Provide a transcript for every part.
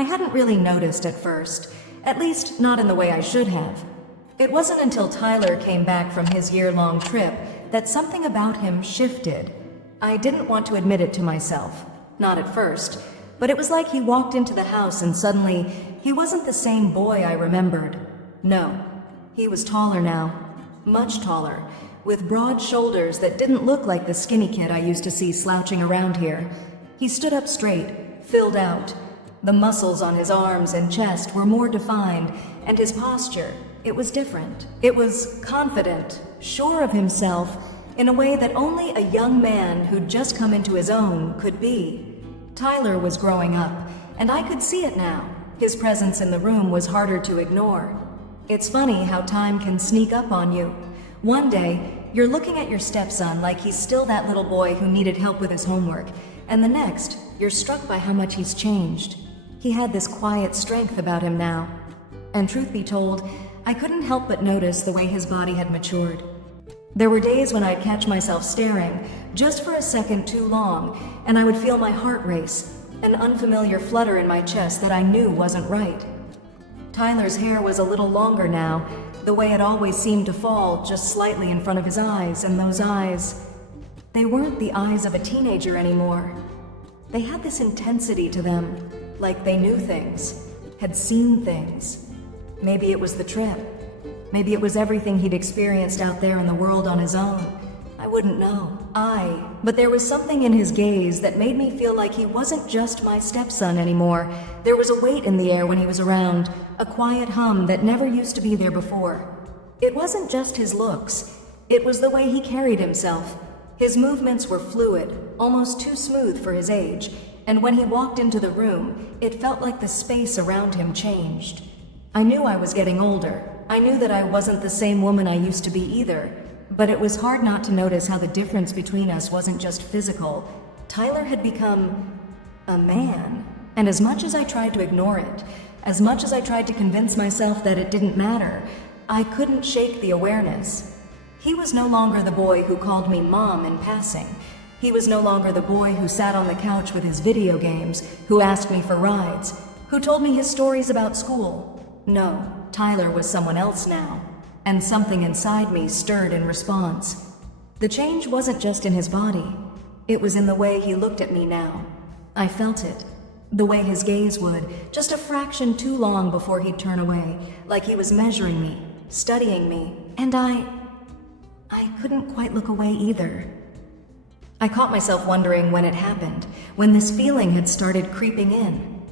I hadn't really noticed at first, at least not in the way I should have. It wasn't until Tyler came back from his year-long trip that something about him shifted. I didn't want to admit it to myself, not at first, but it was like he walked into the house and suddenly he wasn't the same boy I remembered. No, he was taller now, much taller, with broad shoulders that didn't look like the skinny kid I used to see slouching around here. He stood up straight, filled out. The muscles on his arms and chest were more defined, and his posture, it was different. It was confident, sure of himself, in a way that only a young man who'd just come into his own could be. Tyler was growing up, and I could see it now. His presence in the room was harder to ignore. It's funny how time can sneak up on you. One day, you're looking at your stepson like he's still that little boy who needed help with his homework, and the next, you're struck by how much he's changed. He had this quiet strength about him now. And truth be told, I couldn't help but notice the way his body had matured. There were days when I'd catch myself staring, just for a second too long, and I would feel my heart race, an unfamiliar flutter in my chest that I knew wasn't right. Tyler's hair was a little longer now, the way it always seemed to fall just slightly in front of his eyes, and those eyes, they weren't the eyes of a teenager anymore. They had this intensity to them, like they knew things, had seen things. Maybe it was the trip. Maybe it was everything he'd experienced out there in the world on his own. I wouldn't know. But there was something in his gaze that made me feel like he wasn't just my stepson anymore. There was a weight in the air when he was around, a quiet hum that never used to be there before. It wasn't just his looks. It was the way he carried himself. His movements were fluid, almost too smooth for his age, and when he walked into the room, it felt like the space around him changed. I knew I was getting older. I knew that I wasn't the same woman I used to be either, but it was hard not to notice how the difference between us wasn't just physical. Tyler had become a man, and as much as I tried to ignore it, as much as I tried to convince myself that it didn't matter, I couldn't shake the awareness. He was no longer the boy who called me Mom in passing. He was no longer the boy who sat on the couch with his video games, who asked me for rides, who told me his stories about school. No, Tyler was someone else now, and something inside me stirred in response. The change wasn't just in his body, it was in the way he looked at me now. I felt it, the way his gaze would, just a fraction too long before he'd turn away, like he was measuring me, studying me, and I couldn't quite look away either. I caught myself wondering when it happened, when this feeling had started creeping in.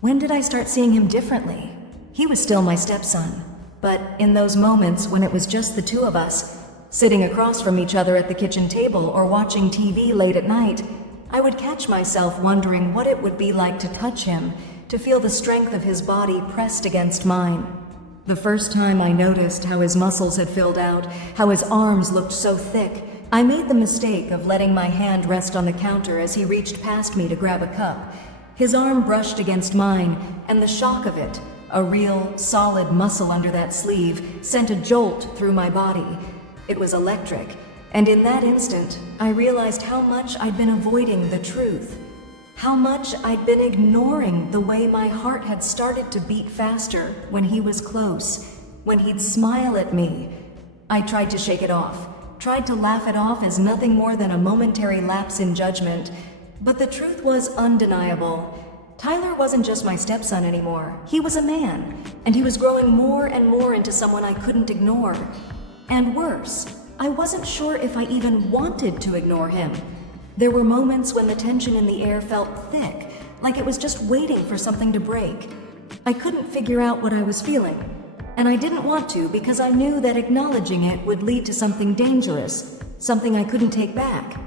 When did I start seeing him differently? He was still my stepson, but in those moments when it was just the two of us, sitting across from each other at the kitchen table or watching TV late at night, I would catch myself wondering what it would be like to touch him, to feel the strength of his body pressed against mine. The first time I noticed how his muscles had filled out, how his arms looked so thick, I made the mistake of letting my hand rest on the counter as he reached past me to grab a cup. His arm brushed against mine, and the shock of it, a real, solid muscle under that sleeve, sent a jolt through my body. It was electric, and in that instant, I realized how much I'd been avoiding the truth. How much I'd been ignoring the way my heart had started to beat faster when he was close, when he'd smile at me. I tried to shake it off, tried to laugh it off as nothing more than a momentary lapse in judgment, but the truth was undeniable. Tyler wasn't just my stepson anymore. He was a man, and he was growing more and more into someone I couldn't ignore. And worse, I wasn't sure if I even wanted to ignore him. There were moments when the tension in the air felt thick, like it was just waiting for something to break. I couldn't figure out what I was feeling, and I didn't want to because I knew that acknowledging it would lead to something dangerous, something I couldn't take back.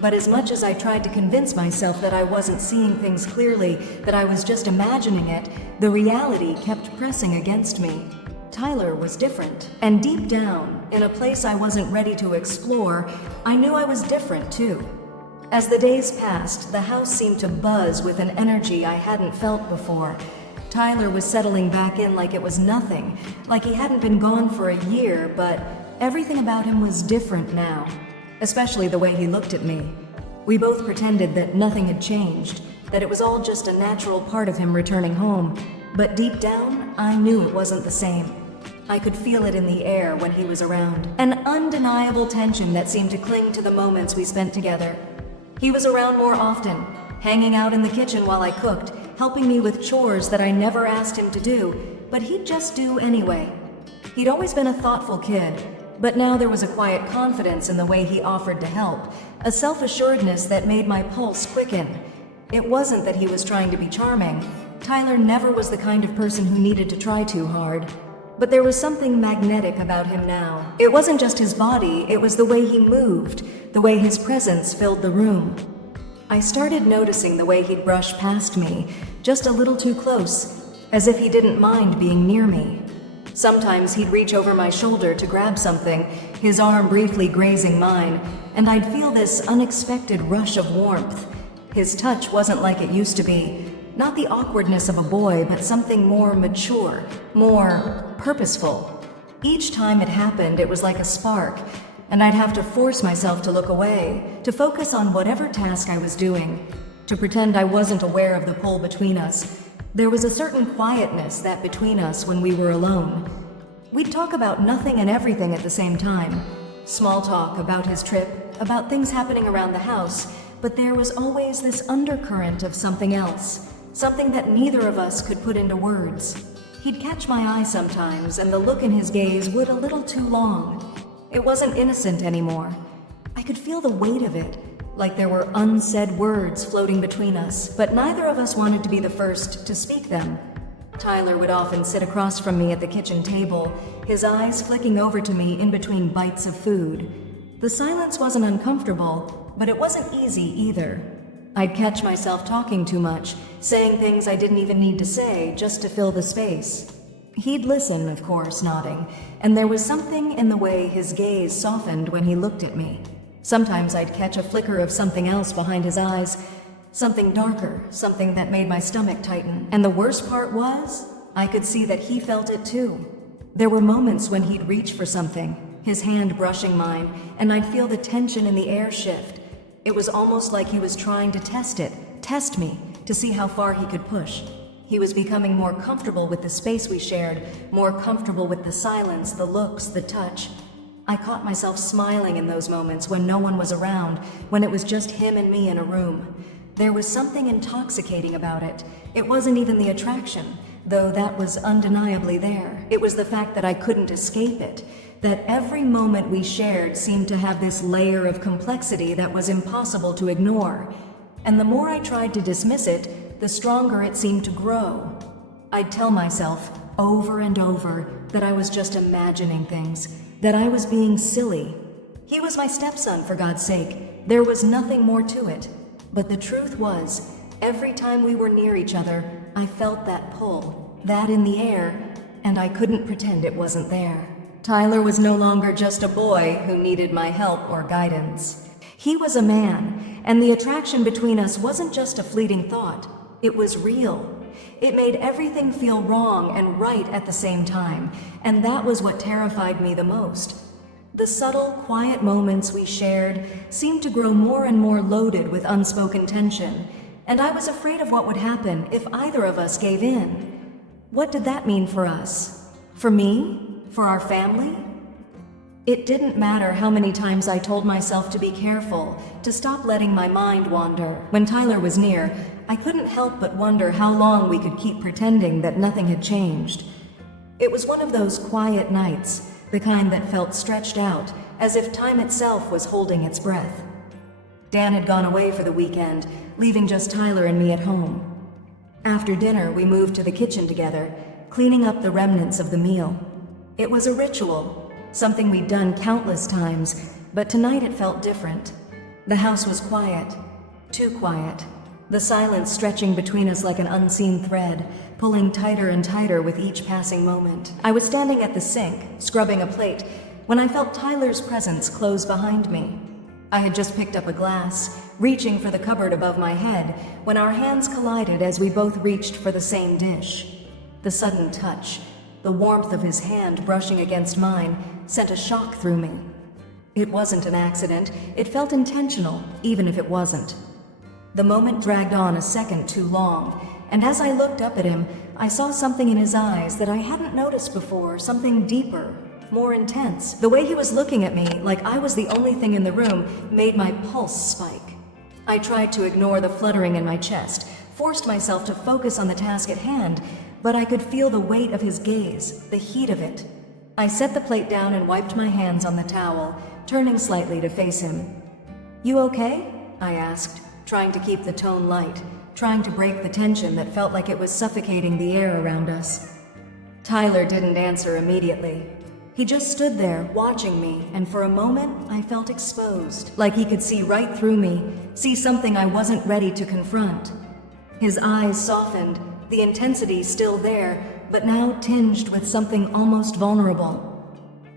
But as much as I tried to convince myself that I wasn't seeing things clearly, that I was just imagining it, the reality kept pressing against me. Tyler was different, and deep down, in a place I wasn't ready to explore, I knew I was different too. As the days passed, the house seemed to buzz with an energy I hadn't felt before. Tyler was settling back in like it was nothing, like he hadn't been gone for a year, but everything about him was different now. Especially the way he looked at me. We both pretended that nothing had changed, that it was all just a natural part of him returning home. But deep down, I knew it wasn't the same. I could feel it in the air when he was around, an undeniable tension that seemed to cling to the moments we spent together. He was around more often, hanging out in the kitchen while I cooked, helping me with chores that I never asked him to do, but he'd just do anyway. He'd always been a thoughtful kid, but now there was a quiet confidence in the way he offered to help, a self-assuredness that made my pulse quicken. It wasn't that he was trying to be charming. Tyler never was the kind of person who needed to try too hard. But there was something magnetic about him now. It wasn't just his body, it was the way he moved, the way his presence filled the room. I started noticing the way he'd brush past me, just a little too close, as if he didn't mind being near me. Sometimes he'd reach over my shoulder to grab something, his arm briefly grazing mine, and I'd feel this unexpected rush of warmth. His touch wasn't like it used to be. Not the awkwardness of a boy, but something more mature, more purposeful. Each time it happened, it was like a spark, and I'd have to force myself to look away, to focus on whatever task I was doing, to pretend I wasn't aware of the pull between us. There was a certain quietness that between us when we were alone. We'd talk about nothing and everything at the same time. Small talk about his trip, about things happening around the house, but there was always this undercurrent of something else. Something that neither of us could put into words. He'd catch my eye sometimes, and the look in his gaze would a little too long. It wasn't innocent anymore. I could feel the weight of it, like there were unsaid words floating between us, but neither of us wanted to be the first to speak them. Tyler would often sit across from me at the kitchen table, his eyes flicking over to me in between bites of food. The silence wasn't uncomfortable, but it wasn't easy either. I'd catch myself talking too much, saying things I didn't even need to say just to fill the space. He'd listen, of course, nodding, and there was something in the way his gaze softened when he looked at me. Sometimes I'd catch a flicker of something else behind his eyes, something darker, something that made my stomach tighten. And the worst part was, I could see that he felt it too. There were moments when he'd reach for something, his hand brushing mine, and I'd feel the tension in the air shift. It was almost like he was trying to test me, to see how far he could push. He was becoming more comfortable with the space we shared, more comfortable with the silence, the looks, the touch. I caught myself smiling in those moments when no one was around, when it was just him and me in a room. There was something intoxicating about it. It wasn't even the attraction, though that was undeniably there. It was the fact that I couldn't escape it. That every moment we shared seemed to have this layer of complexity that was impossible to ignore. And the more I tried to dismiss it, the stronger it seemed to grow. I'd tell myself over and over that I was just imagining things, that I was being silly. He was my stepson, for God's sake. There was nothing more to it. But the truth was, every time we were near each other, I felt that pull, that in the air, and I couldn't pretend it wasn't there. Tyler was no longer just a boy who needed my help or guidance. He was a man, and the attraction between us wasn't just a fleeting thought. It was real. It made everything feel wrong and right at the same time, and that was what terrified me the most. The subtle, quiet moments we shared seemed to grow more and more loaded with unspoken tension, and I was afraid of what would happen if either of us gave in. What did that mean for us? For me? For our family? It didn't matter how many times I told myself to be careful, to stop letting my mind wander. When Tyler was near, I couldn't help but wonder how long we could keep pretending that nothing had changed. It was one of those quiet nights, the kind that felt stretched out, as if time itself was holding its breath. Dan had gone away for the weekend, leaving just Tyler and me at home. After dinner, we moved to the kitchen together, cleaning up the remnants of the meal. It was a ritual, something we'd done countless times, but tonight it felt different. The house was quiet, too quiet, the silence stretching between us like an unseen thread, pulling tighter and tighter with each passing moment. I was standing at the sink, scrubbing a plate, when I felt Tyler's presence close behind me. I had just picked up a glass, reaching for the cupboard above my head, when our hands collided as we both reached for the same dish. The sudden touch, the warmth of his hand brushing against mine, sent a shock through me. It wasn't an accident. It felt intentional, even if it wasn't. The moment dragged on a second too long, and as I looked up at him, I saw something in his eyes that I hadn't noticed before, something deeper, more intense. The way he was looking at me, like I was the only thing in the room, made my pulse spike. I tried to ignore the fluttering in my chest, forced myself to focus on the task at hand, but I could feel the weight of his gaze, the heat of it. I set the plate down and wiped my hands on the towel, turning slightly to face him. "You okay?" I asked, trying to keep the tone light, trying to break the tension that felt like it was suffocating the air around us. Tyler didn't answer immediately. He just stood there, watching me, and for a moment, I felt exposed, like he could see right through me, see something I wasn't ready to confront. His eyes softened, the intensity still there, but now tinged with something almost vulnerable.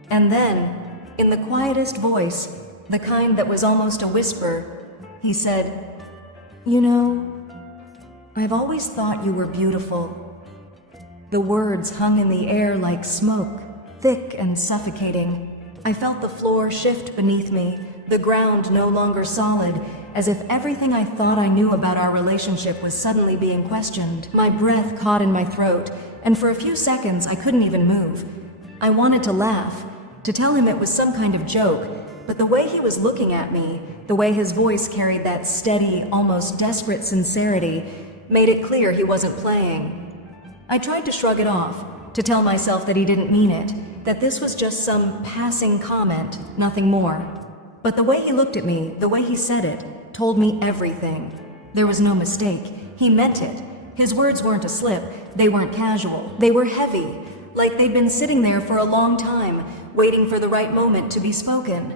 And then, in the quietest voice, the kind that was almost a whisper, he said, "You know, I've always thought you were beautiful." The words hung in the air like smoke, thick and suffocating. I felt the floor shift beneath me, the ground no longer solid, as if everything I thought I knew about our relationship was suddenly being questioned. My breath caught in my throat, and for a few seconds I couldn't even move. I wanted to laugh, to tell him it was some kind of joke, but the way he was looking at me, the way his voice carried that steady, almost desperate sincerity, made it clear he wasn't playing. I tried to shrug it off, to tell myself that he didn't mean it, that this was just some passing comment, nothing more. But the way he looked at me, the way he said it, told me everything. There was no mistake. He meant it. His words weren't a slip. They weren't casual. They were heavy, like they'd been sitting there for a long time, waiting for the right moment to be spoken.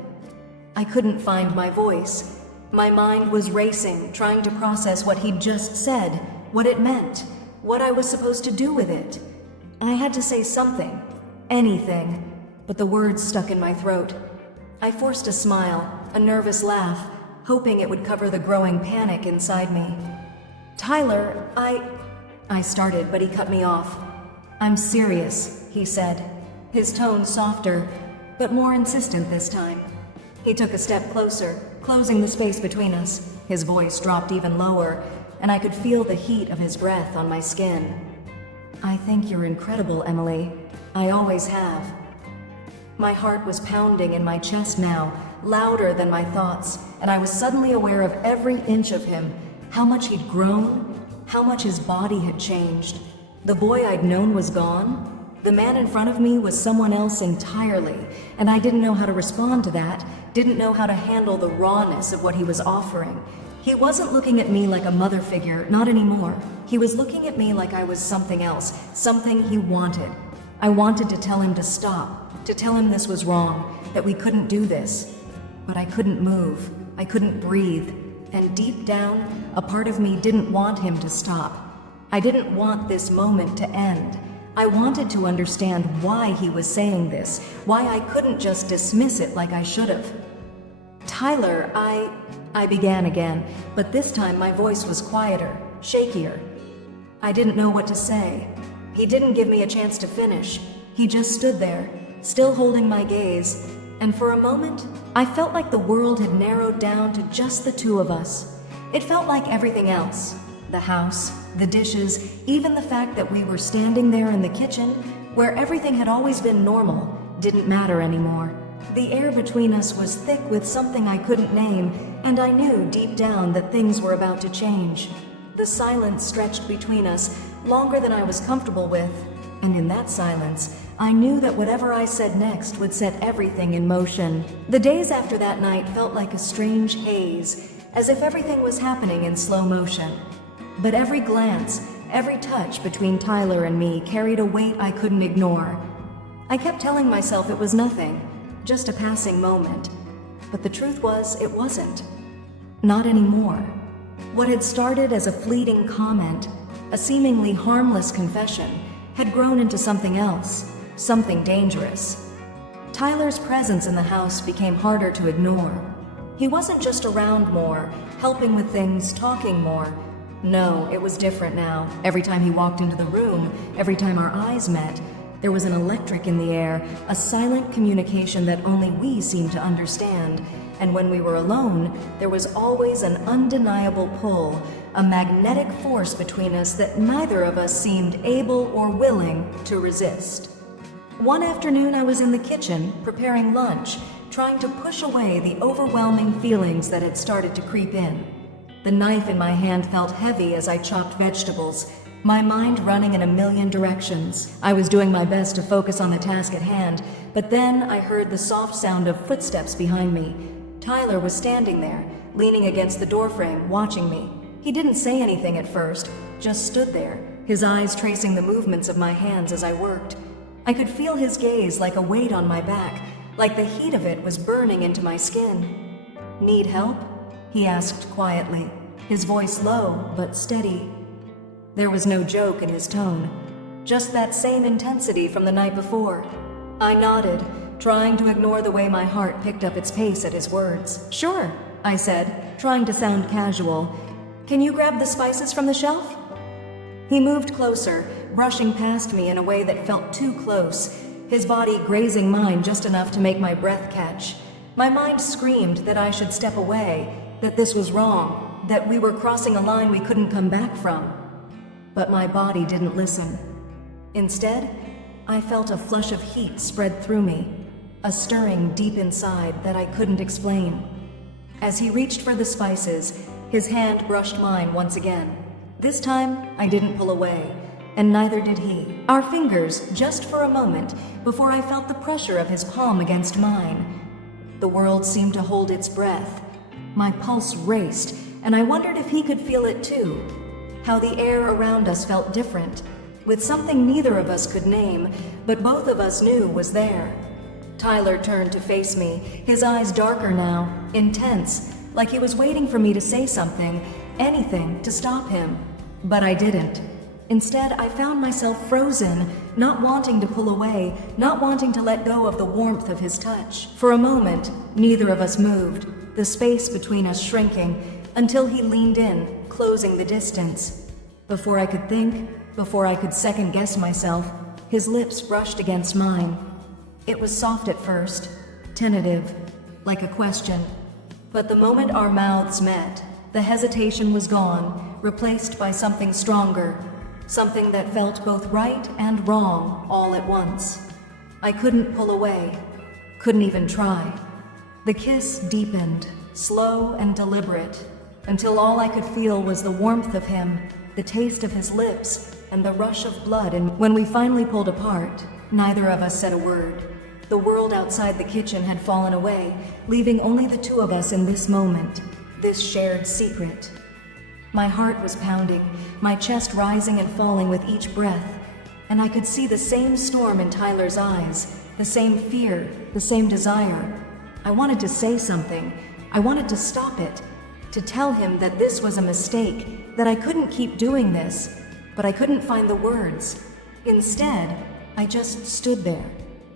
I couldn't find my voice. My mind was racing, trying to process what he'd just said, what it meant, what I was supposed to do with it. I had to say something, anything, but the words stuck in my throat. I forced a smile, a nervous laugh, hoping it would cover the growing panic inside me. "Tyler, I started, but he cut me off. "I'm serious," he said, his tone softer, but more insistent this time. He took a step closer, closing the space between us. His voice dropped even lower, and I could feel the heat of his breath on my skin. "I think you're incredible, Emily. I always have." My heart was pounding in my chest now, louder than my thoughts, and I was suddenly aware of every inch of him, how much he'd grown, how much his body had changed. The boy I'd known was gone. The man in front of me was someone else entirely, and I didn't know how to respond to that, didn't know how to handle the rawness of what he was offering. He wasn't looking at me like a mother figure, not anymore. He was looking at me like I was something else, something he wanted. I wanted to tell him to stop, to tell him this was wrong, that we couldn't do this. But I couldn't move, I couldn't breathe, and deep down, a part of me didn't want him to stop. I didn't want this moment to end. I wanted to understand why he was saying this, why I couldn't just dismiss it like I should have. "Tyler, I began again, but this time my voice was quieter, shakier. I didn't know what to say. He didn't give me a chance to finish. He just stood there, still holding my gaze, and for a moment, I felt like the world had narrowed down to just the two of us. It felt like everything else, the house, the dishes, even the fact that we were standing there in the kitchen, where everything had always been normal, didn't matter anymore. The air between us was thick with something I couldn't name, and I knew deep down that things were about to change. The silence stretched between us, longer than I was comfortable with, and in that silence, I knew that whatever I said next would set everything in motion. The days after that night felt like a strange haze, as if everything was happening in slow motion. But every glance, every touch between Tyler and me carried a weight I couldn't ignore. I kept telling myself it was nothing, just a passing moment. But the truth was, it wasn't. Not anymore. What had started as a fleeting comment, a seemingly harmless confession, had grown into something else, something dangerous. Tyler's presence in the house became harder to ignore. He wasn't just around more, helping with things, talking more. No, it was different now. Every time he walked into the room, every time our eyes met, There was an electric in the air, a silent communication that only we seemed to understand. And when we were alone, there was always an undeniable pull, a magnetic force between us that neither of us seemed able or willing to resist. One afternoon, I was in the kitchen, preparing lunch, trying to push away the overwhelming feelings that had started to creep in. The knife in my hand felt heavy as I chopped vegetables, my mind running in a million directions. I was doing my best to focus on the task at hand, but then I heard the soft sound of footsteps behind me. Tyler was standing there, leaning against the doorframe, watching me. He didn't say anything at first, just stood there, his eyes tracing the movements of my hands as I worked. I could feel his gaze like a weight on my back, like the heat of it was burning into my skin. "Need help?" he asked quietly, his voice low but steady. There was no joke in his tone, just that same intensity from the night before. I nodded, trying to ignore the way my heart picked up its pace at his words. "Sure," I said, trying to sound casual. "Can you grab the spices from the shelf?" He moved closer, brushing past me in a way that felt too close, his body grazing mine just enough to make my breath catch. My mind screamed that I should step away, that this was wrong, that we were crossing a line we couldn't come back from. But my body didn't listen. Instead, I felt a flush of heat spread through me, a stirring deep inside that I couldn't explain. As he reached for the spices, his hand brushed mine once again. This time, I didn't pull away, and neither did he. Our fingers, just for a moment, before I felt the pressure of his palm against mine. The world seemed to hold its breath. My pulse raced, and I wondered if he could feel it too. How the air around us felt different, with something neither of us could name, but both of us knew was there. Tyler turned to face me, his eyes darker now, intense, like he was waiting for me to say something, anything to stop him. But I didn't. Instead, I found myself frozen, not wanting to pull away, not wanting to let go of the warmth of his touch. For a moment, neither of us moved, the space between us shrinking, until he leaned in, closing the distance. Before I could think, before I could second-guess myself, his lips brushed against mine. It was soft at first, tentative, like a question. But the moment our mouths met, the hesitation was gone, replaced by something stronger, something that felt both right and wrong all at once. I couldn't pull away, couldn't even try. The kiss deepened, slow and deliberate, until all I could feel was the warmth of him, the taste of his lips, and the rush of blood. And when we finally pulled apart, neither of us said a word. The world outside the kitchen had fallen away, leaving only the two of us in this moment, this shared secret. My heart was pounding, my chest rising and falling with each breath, and I could see the same storm in Tyler's eyes, the same fear, the same desire. I wanted to say something. I wanted to stop it, to tell him that this was a mistake, that I couldn't keep doing this, but I couldn't find the words. Instead, I just stood there,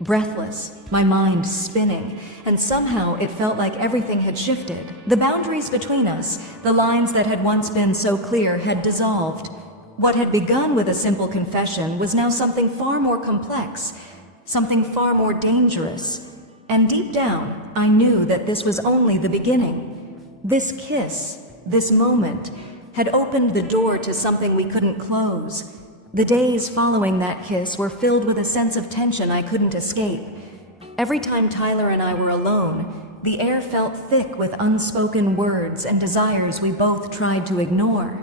breathless, my mind spinning, and somehow it felt like everything had shifted. The boundaries between us, the lines that had once been so clear, had dissolved. What had begun with a simple confession was now something far more complex, something far more dangerous. And deep down, I knew that this was only the beginning. This kiss, this moment, had opened the door to something we couldn't close. The days following that kiss were filled with a sense of tension I couldn't escape. Every time Tyler and I were alone, the air felt thick with unspoken words and desires we both tried to ignore.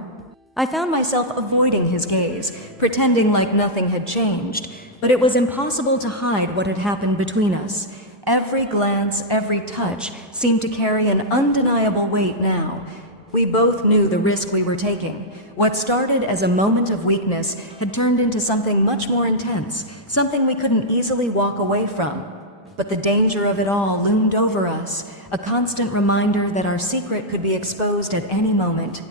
I found myself avoiding his gaze, pretending like nothing had changed, but it was impossible to hide what had happened between us. Every glance, every touch seemed to carry an undeniable weight now. We both knew the risk we were taking. What started as a moment of weakness had turned into something much more intense, something we couldn't easily walk away from. But the danger of it all loomed over us, a constant reminder that our secret could be exposed at any moment.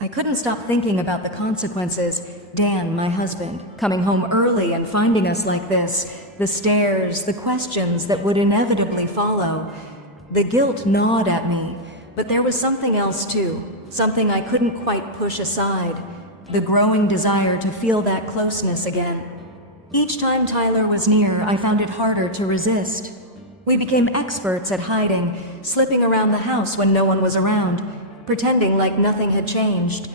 I couldn't stop thinking about the consequences. Dan, my husband, coming home early and finding us like this, the stares, the questions that would inevitably follow. The guilt gnawed at me, but there was something else too, something I couldn't quite push aside, the growing desire to feel that closeness again. Each time Tyler was near, I found it harder to resist. We became experts at hiding, slipping around the house when no one was around, pretending like nothing had changed.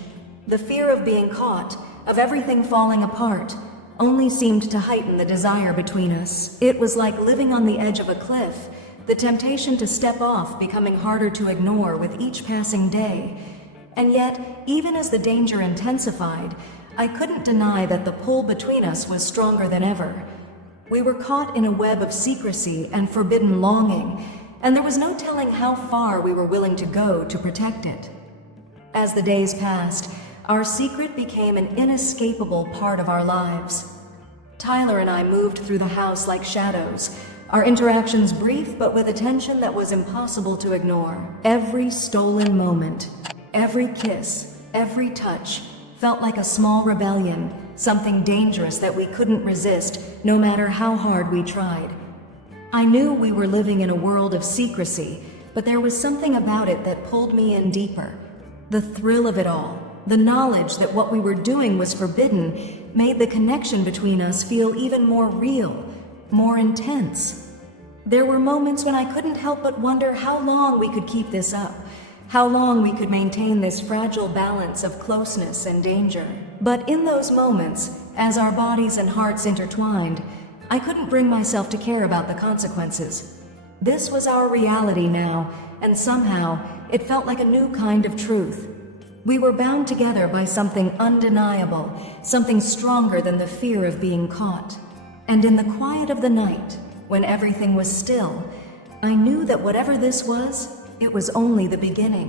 The fear of being caught, of everything falling apart, only seemed to heighten the desire between us. It was like living on the edge of a cliff, the temptation to step off becoming harder to ignore with each passing day. And yet, even as the danger intensified, I couldn't deny that the pull between us was stronger than ever. We were caught in a web of secrecy and forbidden longing, and there was no telling how far we were willing to go to protect it. As the days passed, our secret became an inescapable part of our lives. Tyler and I moved through the house like shadows, our interactions brief but with attention that was impossible to ignore. Every stolen moment, every kiss, every touch felt like a small rebellion, something dangerous that we couldn't resist no matter how hard we tried. I knew we were living in a world of secrecy, but there was something about it that pulled me in deeper. The thrill of it all, the knowledge that what we were doing was forbidden, made the connection between us feel even more real, more intense. There were moments when I couldn't help but wonder how long we could keep this up, how long we could maintain this fragile balance of closeness and danger. But in those moments, as our bodies and hearts intertwined, I couldn't bring myself to care about the consequences. This was our reality now, and somehow it felt like a new kind of truth. We were bound together by something undeniable, something stronger than the fear of being caught. And in the quiet of the night, when everything was still, I knew that whatever this was, it was only the beginning.